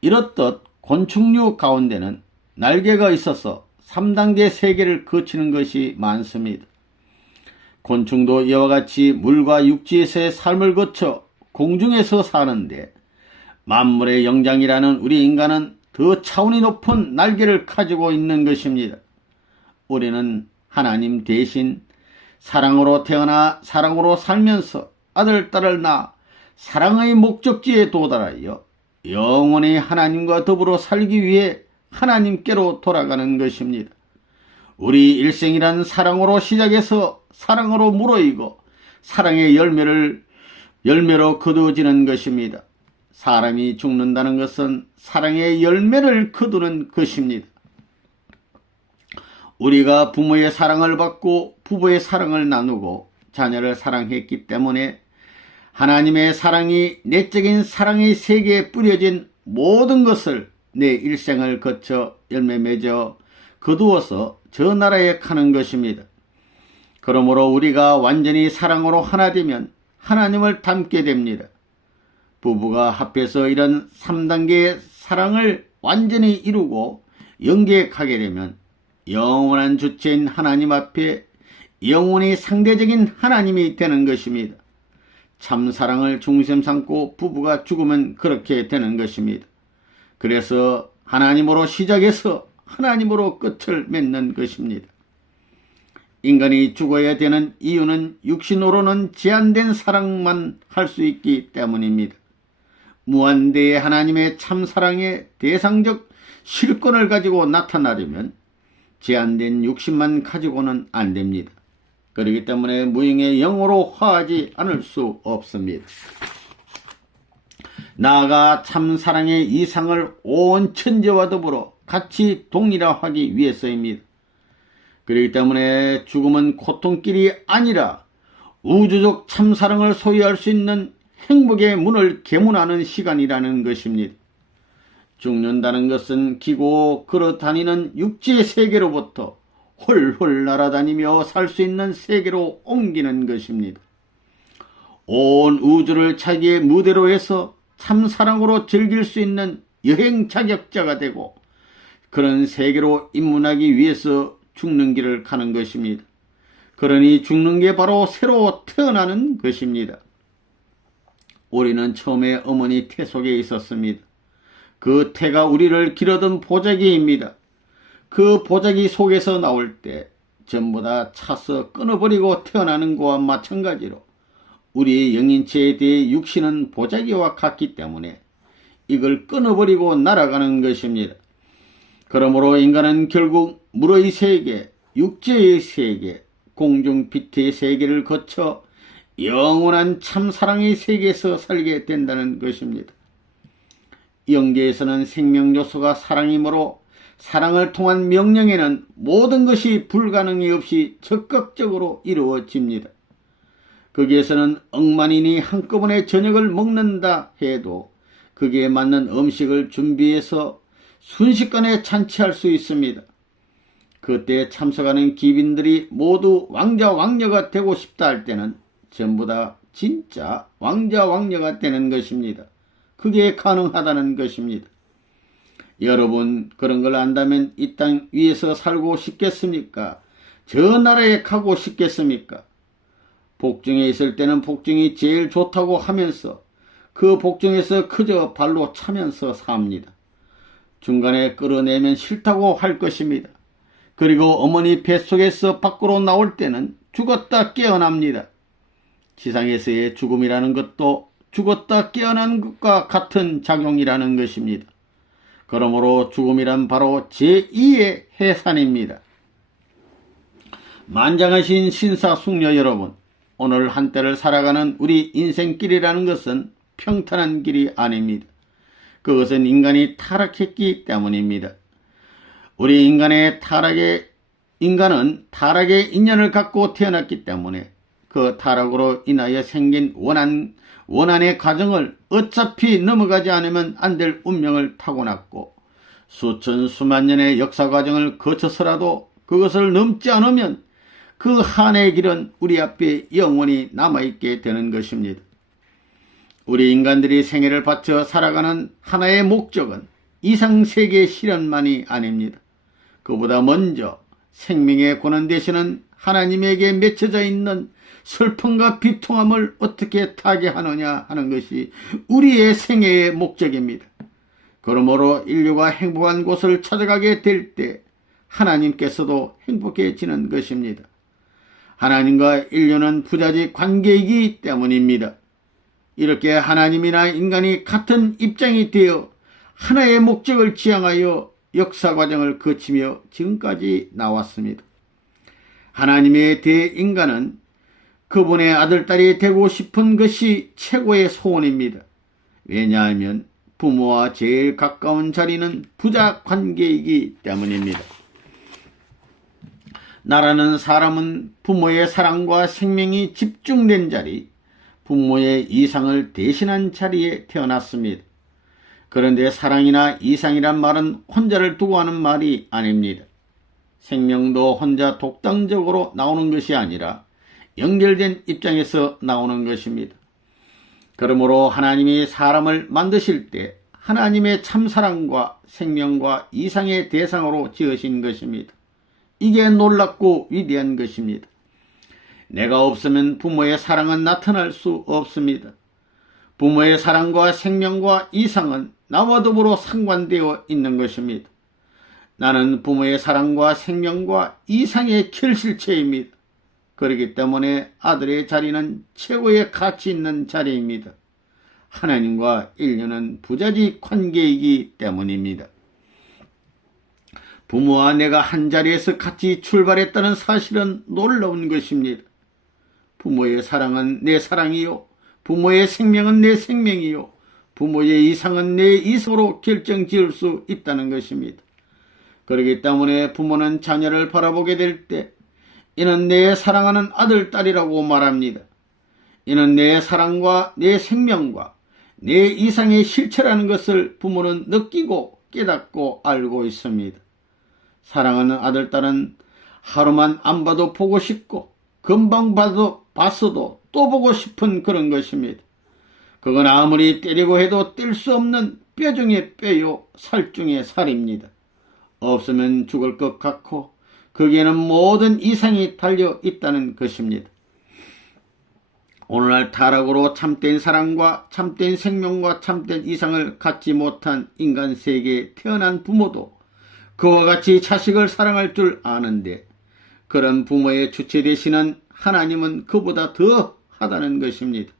이렇듯 곤충류 가운데는 날개가 있어서 3단계 세계를 거치는 것이 많습니다. 곤충도 이와 같이 물과 육지에서의 삶을 거쳐 공중에서 사는데 만물의 영장이라는 우리 인간은 더 차원이 높은 날개를 가지고 있는 것입니다. 우리는 하나님 대신 사랑으로 태어나 사랑으로 살면서 아들, 딸을 낳아 사랑의 목적지에 도달하여 영원히 하나님과 더불어 살기 위해 하나님께로 돌아가는 것입니다. 우리 일생이란 사랑으로 시작해서 사랑으로 무르익어 사랑의 열매로 거두어지는 것입니다. 사람이 죽는다는 것은 사랑의 열매를 거두는 것입니다. 우리가 부모의 사랑을 받고 부부의 사랑을 나누고 자녀를 사랑했기 때문에 하나님의 사랑이 내적인 사랑의 세계에 뿌려진 모든 것을 내 일생을 거쳐 열매 맺어 거두어서 저 나라에 가는 것입니다. 그러므로 우리가 완전히 사랑으로 하나 되면 하나님을 닮게 됩니다. 부부가 합해서 이런 3단계의 사랑을 완전히 이루고 영계에 가게 되면 영원한 주체인 하나님 앞에 영원히 상대적인 하나님이 되는 것입니다. 참사랑을 중심 삼고 부부가 죽으면 그렇게 되는 것입니다. 그래서 하나님으로 시작해서 하나님으로 끝을 맺는 것입니다. 인간이 죽어야 되는 이유는 육신으로는 제한된 사랑만 할 수 있기 때문입니다. 무한대의 하나님의 참사랑의 대상적 실권을 가지고 나타나려면 제한된 육신만 가지고는 안 됩니다. 그렇기 때문에 무형의 영으로 화하지 않을 수 없습니다. 나아가 참사랑의 이상을 온 천지와 더불어 같이 동일화하기 위해서입니다. 그렇기 때문에 죽음은 고통길이 아니라 우주적 참사랑을 소유할 수 있는 행복의 문을 개문하는 시간이라는 것입니다. 죽는다는 것은 기고 걸어다니는 육지의 세계로부터 홀홀 날아다니며 살 수 있는 세계로 옮기는 것입니다. 온 우주를 자기의 무대로 해서 참사랑으로 즐길 수 있는 여행 자격자가 되고 그런 세계로 입문하기 위해서 죽는 길을 가는 것입니다. 그러니 죽는 게 바로 새로 태어나는 것입니다. 우리는 처음에 어머니 태 속에 있었습니다. 그 태가 우리를 기르던 보자기입니다. 그 보자기 속에서 나올 때 전부 다 차서 끊어버리고 태어나는 것과 마찬가지로 우리의 영인체에 대해 육신은 보자기와 같기 때문에 이걸 끊어버리고 날아가는 것입니다. 그러므로 인간은 결국 물의 세계, 육체의 세계, 공중빛의 세계를 거쳐 영원한 참사랑의 세계에서 살게 된다는 것입니다. 영계에서는 생명 요소가 사랑이므로 사랑을 통한 명령에는 모든 것이 불가능이 없이 적극적으로 이루어집니다. 거기에서는 억만인이 한꺼번에 저녁을 먹는다 해도 거기에 맞는 음식을 준비해서 순식간에 잔치할 수 있습니다. 그때 참석하는 귀빈들이 모두 왕자 왕녀가 되고 싶다 할 때는 전부 다 진짜 왕자 왕녀가 되는 것입니다. 그게 가능하다는 것입니다. 여러분 그런 걸 안다면 이 땅 위에서 살고 싶겠습니까? 저 나라에 가고 싶겠습니까? 복중에 있을 때는 복중이 제일 좋다고 하면서 그 복중에서 그저 발로 차면서 삽니다. 중간에 끌어내면 싫다고 할 것입니다. 그리고 어머니 뱃속에서 밖으로 나올 때는 죽었다 깨어납니다. 지상에서의 죽음이라는 것도 죽었다 깨어난 것과 같은 작용이라는 것입니다. 그러므로 죽음이란 바로 제2의 해산입니다. 만장하신 신사숙녀 여러분, 오늘 한때를 살아가는 우리 인생길이라는 것은 평탄한 길이 아닙니다. 그것은 인간이 타락했기 때문입니다. 우리 인간은 타락의 인연을 갖고 태어났기 때문에 그 타락으로 인하여 생긴 원한의 과정을 어차피 넘어가지 않으면 안 될 운명을 타고났고 수천 수만 년의 역사 과정을 거쳐서라도 그것을 넘지 않으면 그 한의 길은 우리 앞에 영원히 남아있게 되는 것입니다. 우리 인간들이 생애를 바쳐 살아가는 하나의 목적은 이상세계 실현만이 아닙니다. 그보다 먼저 생명의 고난 되시는 하나님에게 맺혀져 있는 슬픔과 비통함을 어떻게 타게 하느냐 하는 것이 우리의 생애의 목적입니다. 그러므로 인류가 행복한 곳을 찾아가게 될 때 하나님께서도 행복해지는 것입니다. 하나님과 인류는 부자지 관계이기 때문입니다. 이렇게 하나님이나 인간이 같은 입장이 되어 하나의 목적을 지향하여 역사 과정을 거치며 지금까지 나왔습니다. 하나님의 대인간은 그분의 아들딸이 되고 싶은 것이 최고의 소원입니다. 왜냐하면 부모와 제일 가까운 자리는 부자 관계이기 때문입니다. 나라는 사람은 부모의 사랑과 생명이 집중된 자리, 부모의 이상을 대신한 자리에 태어났습니다. 그런데 사랑이나 이상이란 말은 혼자를 두고 하는 말이 아닙니다. 생명도 혼자 독단적으로 나오는 것이 아니라 연결된 입장에서 나오는 것입니다. 그러므로 하나님이 사람을 만드실 때 하나님의 참사랑과 생명과 이상의 대상으로 지으신 것입니다. 이게 놀랍고 위대한 것입니다. 내가 없으면 부모의 사랑은 나타날 수 없습니다. 부모의 사랑과 생명과 이상은 나와 더불어 상관되어 있는 것입니다. 나는 부모의 사랑과 생명과 이상의 결실체입니다. 그렇기 때문에 아들의 자리는 최고의 가치 있는 자리입니다. 하나님과 인류는 부자지 관계이기 때문입니다. 부모와 내가 한 자리에서 같이 출발했다는 사실은 놀라운 것입니다. 부모의 사랑은 내 사랑이요, 부모의 생명은 내 생명이요, 부모의 이상은 내 이상으로 결정지을 수 있다는 것입니다. 그렇기 때문에 부모는 자녀를 바라보게 될 때 이는 내 사랑하는 아들, 딸이라고 말합니다. 이는 내 사랑과 내 생명과 내 이상의 실체라는 것을 부모는 느끼고 깨닫고 알고 있습니다. 사랑하는 아들, 딸은 하루만 안 봐도 보고 싶고 금방 봤어도 또 보고 싶은 그런 것입니다. 그건 아무리 때리고 해도 뗄 수 없는 뼈 중의 뼈요, 살 중의 살입니다. 없으면 죽을 것 같고 거기에는 모든 이상이 달려 있다는 것입니다. 오늘날 타락으로 참된 사랑과 참된 생명과 참된 이상을 갖지 못한 인간 세계에 태어난 부모도 그와 같이 자식을 사랑할 줄 아는데 그런 부모의 주체 되시는 하나님은 그보다 더 하다는 것입니다.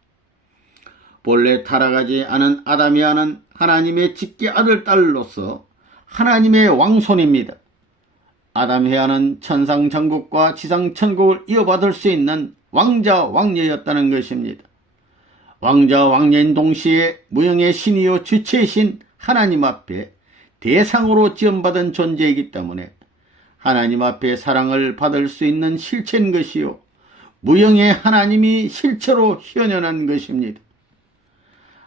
본래 타락하지 않은 아담이아는 하나님의 직계 아들, 딸로서 하나님의 왕손입니다. 아담해아는 천상천국과 지상천국을 이어받을 수 있는 왕자, 왕녀였다는 것입니다. 왕자, 왕녀인 동시에 무형의 신이요 주체이신 하나님 앞에 대상으로 지음받은 존재이기 때문에 하나님 앞에 사랑을 받을 수 있는 실체인 것이요, 무형의 하나님이 실체로 현현한 것입니다.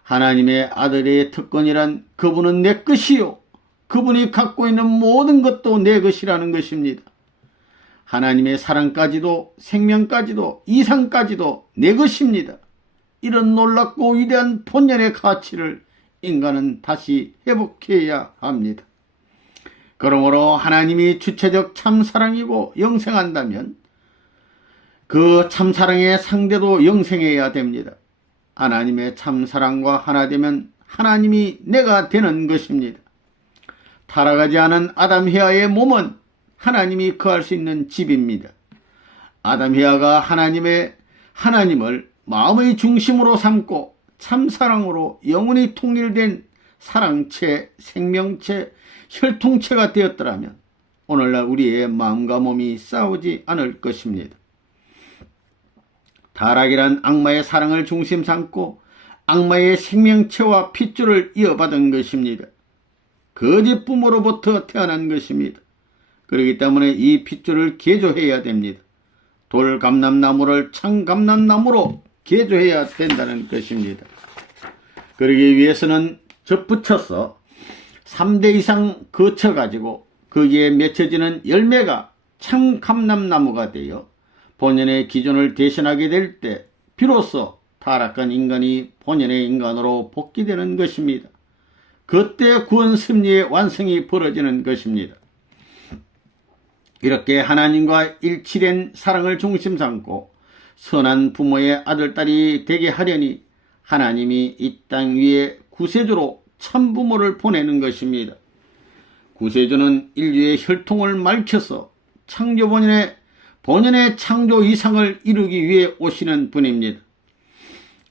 하나님의 아들의 특권이란 그분은 내 것이요, 그분이 갖고 있는 모든 것도 내 것이라는 것입니다. 하나님의 사랑까지도 생명까지도 이상까지도 내 것입니다. 이런 놀랍고 위대한 본연의 가치를 인간은 다시 회복해야 합니다. 그러므로 하나님이 주체적 참사랑이고 영생한다면 그 참사랑의 상대도 영생해야 됩니다. 하나님의 참사랑과 하나 되면 하나님이 내가 되는 것입니다. 타락하지 않은 아담 헤아의 몸은 하나님이 거할 수 있는 집입니다. 아담 헤아가 하나님을 마음의 중심으로 삼고 참사랑으로 영원히 통일된 사랑체, 생명체, 혈통체가 되었더라면 오늘날 우리의 마음과 몸이 싸우지 않을 것입니다. 타락이란 악마의 사랑을 중심 삼고 악마의 생명체와 핏줄을 이어받은 것입니다. 거짓 부모로부터 태어난 것입니다. 그렇기 때문에 이 핏줄을 개조해야 됩니다. 돌감람나무를 창감람나무로 개조해야 된다는 것입니다. 그러기 위해서는 접붙여서 3대 이상 거쳐가지고 거기에 맺혀지는 열매가 창감람나무가 되어 본연의 기준을 대신하게 될 때 비로소 타락한 인간이 본연의 인간으로 복귀되는 것입니다. 그때 구원 섭리의 완성이 벌어지는 것입니다. 이렇게 하나님과 일치된 사랑을 중심 삼고 선한 부모의 아들, 딸이 되게 하려니 하나님이 이 땅 위에 구세주로 참부모를 보내는 것입니다. 구세주는 인류의 혈통을 밝혀서 본연의 창조 이상을 이루기 위해 오시는 분입니다.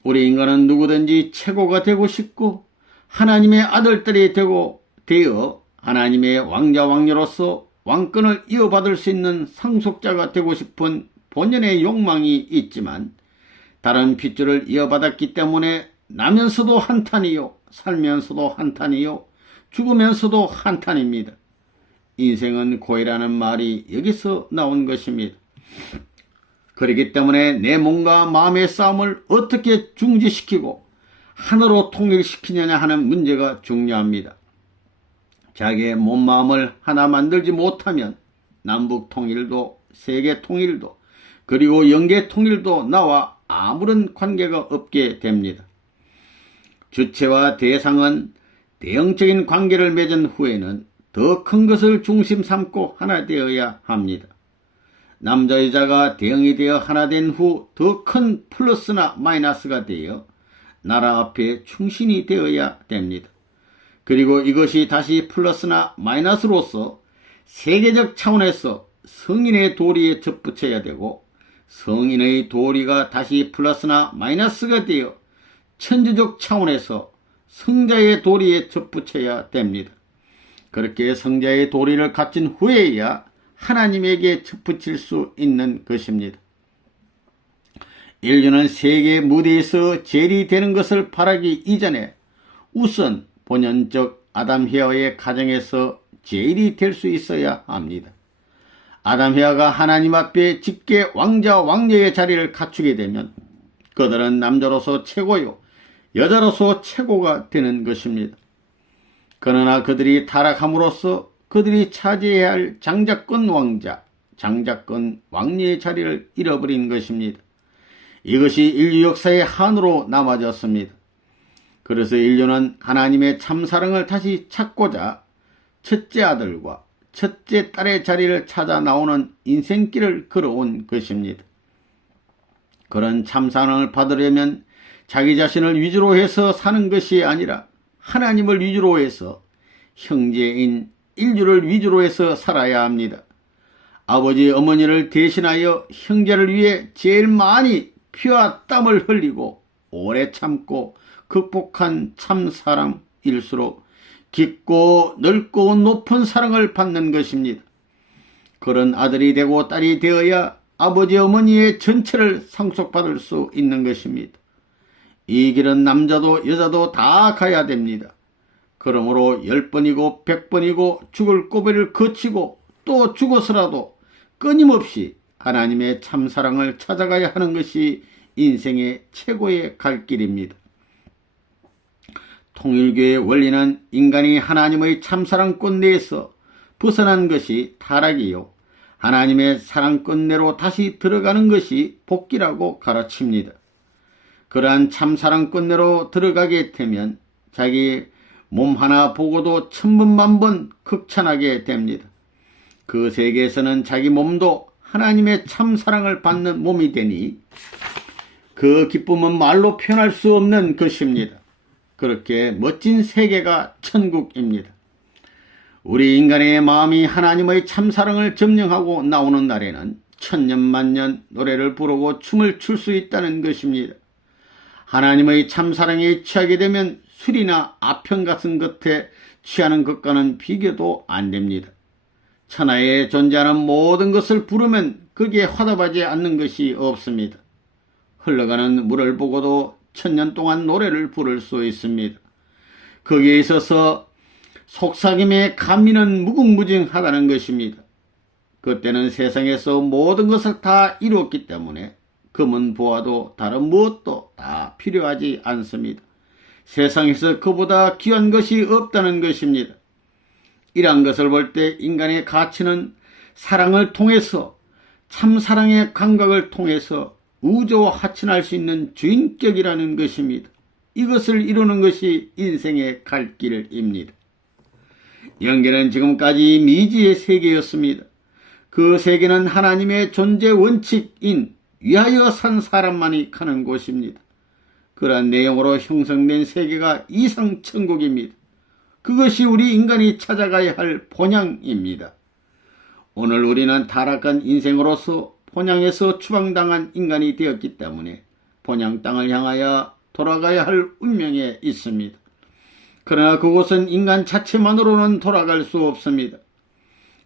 우리 인간은 누구든지 최고가 되고 싶고 하나님의 아들들이 되어 하나님의 왕자, 왕녀로서 왕권을 이어받을 수 있는 상속자가 되고 싶은 본연의 욕망이 있지만 다른 핏줄을 이어받았기 때문에 나면서도 한탄이요, 살면서도 한탄이요, 죽으면서도 한탄입니다. 인생은 고이라는 말이 여기서 나온 것입니다. 그렇기 때문에 내 몸과 마음의 싸움을 어떻게 중지시키고 하나로 통일시키느냐 하는 문제가 중요합니다. 자기의 몸, 마음을 하나 만들지 못하면 남북 통일도, 세계 통일도, 그리고 영계 통일도 나와 아무런 관계가 없게 됩니다. 주체와 대상은 대형적인 관계를 맺은 후에는 더 큰 것을 중심 삼고 하나 되어야 합니다. 남자 여자가 대응이 되어 하나 된 후 더 큰 플러스나 마이너스가 되어 나라 앞에 충신이 되어야 됩니다. 그리고 이것이 다시 플러스나 마이너스로서 세계적 차원에서 성인의 도리에 접붙여야 되고, 성인의 도리가 다시 플러스나 마이너스가 되어 천주적 차원에서 성자의 도리에 접붙여야 됩니다. 그렇게 성자의 도리를 갖춘 후에야 하나님에게 접붙일 수 있는 것입니다. 인류는 세계 무대에서 젤이 되는 것을 바라기 이전에 우선 본연적 아담 헤아의 가정에서 젤이 될 수 있어야 합니다. 아담 헤아가 하나님 앞에 직계 왕자 왕녀의 자리를 갖추게 되면 그들은 남자로서 최고요 여자로서 최고가 되는 것입니다. 그러나 그들이 타락함으로써 그들이 차지해야 할 장자권 왕자, 장자권 왕녀의 자리를 잃어버린 것입니다. 이것이 인류 역사의 한으로 남아졌습니다. 그래서 인류는 하나님의 참사랑을 다시 찾고자 첫째 아들과 첫째 딸의 자리를 찾아 나오는 인생길을 걸어온 것입니다. 그런 참사랑을 받으려면 자기 자신을 위주로 해서 사는 것이 아니라 하나님을 위주로 해서 형제인 인류를 위주로 해서 살아야 합니다. 아버지 어머니를 대신하여 형제를 위해 제일 많이 피와 땀을 흘리고 오래 참고 극복한 참사랑일수록 깊고 넓고 높은 사랑을 받는 것입니다. 그런 아들이 되고 딸이 되어야 아버지 어머니의 전체를 상속받을 수 있는 것입니다. 이 길은 남자도 여자도 다 가야 됩니다. 그러므로 10번이고 100번이고 죽을 고비를 거치고 또 죽어서라도 끊임없이 하나님의 참사랑을 찾아가야 하는 것이 인생의 최고의 갈 길입니다. 통일교의 원리는 인간이 하나님의 참사랑권 내에서 벗어난 것이 타락이요, 하나님의 사랑권 내로 다시 들어가는 것이 복귀라고 가르칩니다. 그러한 참사랑권 내로 들어가게 되면 자기 몸 하나 보고도 천번만번 극찬하게 됩니다. 그 세계에서는 자기 몸도 하나님의 참사랑을 받는 몸이 되니 그 기쁨은 말로 표현할 수 없는 것입니다. 그렇게 멋진 세계가 천국입니다. 우리 인간의 마음이 하나님의 참사랑을 점령하고 나오는 날에는 천년만년 노래를 부르고 춤을 출 수 있다는 것입니다. 하나님의 참사랑에 취하게 되면 술이나 아편 같은 것에 취하는 것과는 비교도 안 됩니다. 천하에 존재하는 모든 것을 부르면 거기에 화답하지 않는 것이 없습니다. 흘러가는 물을 보고도 천년 동안 노래를 부를 수 있습니다. 거기에 있어서 속삭임의 감미는 무궁무진하다는 것입니다. 그때는 세상에서 모든 것을 다 이루었기 때문에 금은 보아도 다른 무엇도 다 필요하지 않습니다. 세상에서 그보다 귀한 것이 없다는 것입니다. 이러한 것을 볼 때 인간의 가치는 사랑을 통해서, 참사랑의 감각을 통해서 우주와 하천할 수 있는 주인격이라는 것입니다. 이것을 이루는 것이 인생의 갈 길입니다. 영계는 지금까지 미지의 세계였습니다. 그 세계는 하나님의 존재 원칙인 위하여 산 사람만이 가는 곳입니다. 그러한 내용으로 형성된 세계가 이상천국입니다. 그것이 우리 인간이 찾아가야 할 본향입니다. 오늘 우리는 타락한 인생으로서 본향에서 추방당한 인간이 되었기 때문에 본향 땅을 향하여 돌아가야 할 운명에 있습니다. 그러나 그곳은 인간 자체만으로는 돌아갈 수 없습니다.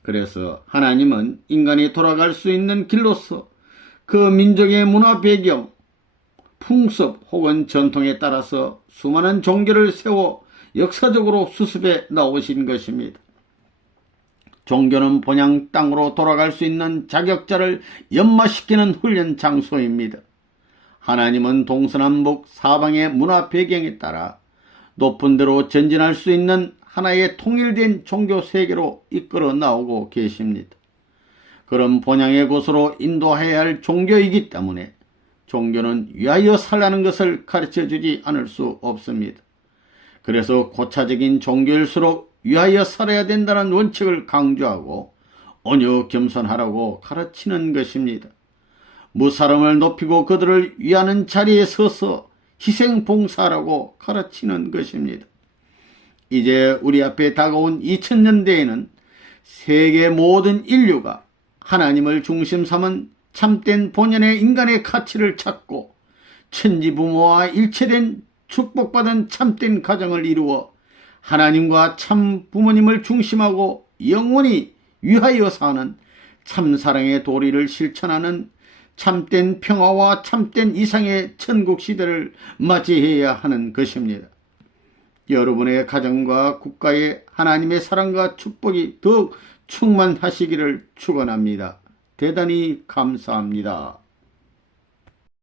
그래서 하나님은 인간이 돌아갈 수 있는 길로서 그 민족의 문화 배경, 풍습 혹은 전통에 따라서 수많은 종교를 세워 역사적으로 수습해 나오신 것입니다. 종교는 본향 땅으로 돌아갈 수 있는 자격자를 연마시키는 훈련 장소입니다. 하나님은 동서남북 사방의 문화 배경에 따라 높은 데로 전진할 수 있는 하나의 통일된 종교 세계로 이끌어 나오고 계십니다. 그런 본향의 곳으로 인도해야 할 종교이기 때문에 종교는 위하여 살라는 것을 가르쳐주지 않을 수 없습니다. 그래서 고차적인 종교일수록 위하여 살아야 된다는 원칙을 강조하고 온유 겸손하라고 가르치는 것입니다. 무사람을 높이고 그들을 위하는 자리에 서서 희생 봉사하라고 가르치는 것입니다. 이제 우리 앞에 다가온 2000년대에는 세계 모든 인류가 하나님을 중심 삼은 참된 본연의 인간의 가치를 찾고 천지부모와 일체된 축복받은 참된 가정을 이루어 하나님과 참 부모님을 중심하고 영원히 위하여 사는 참사랑의 도리를 실천하는 참된 평화와 참된 이상의 천국시대를 맞이해야 하는 것입니다. 여러분의 가정과 국가에 하나님의 사랑과 축복이 더욱 충만하시기를 축원합니다. 대단히 감사합니다.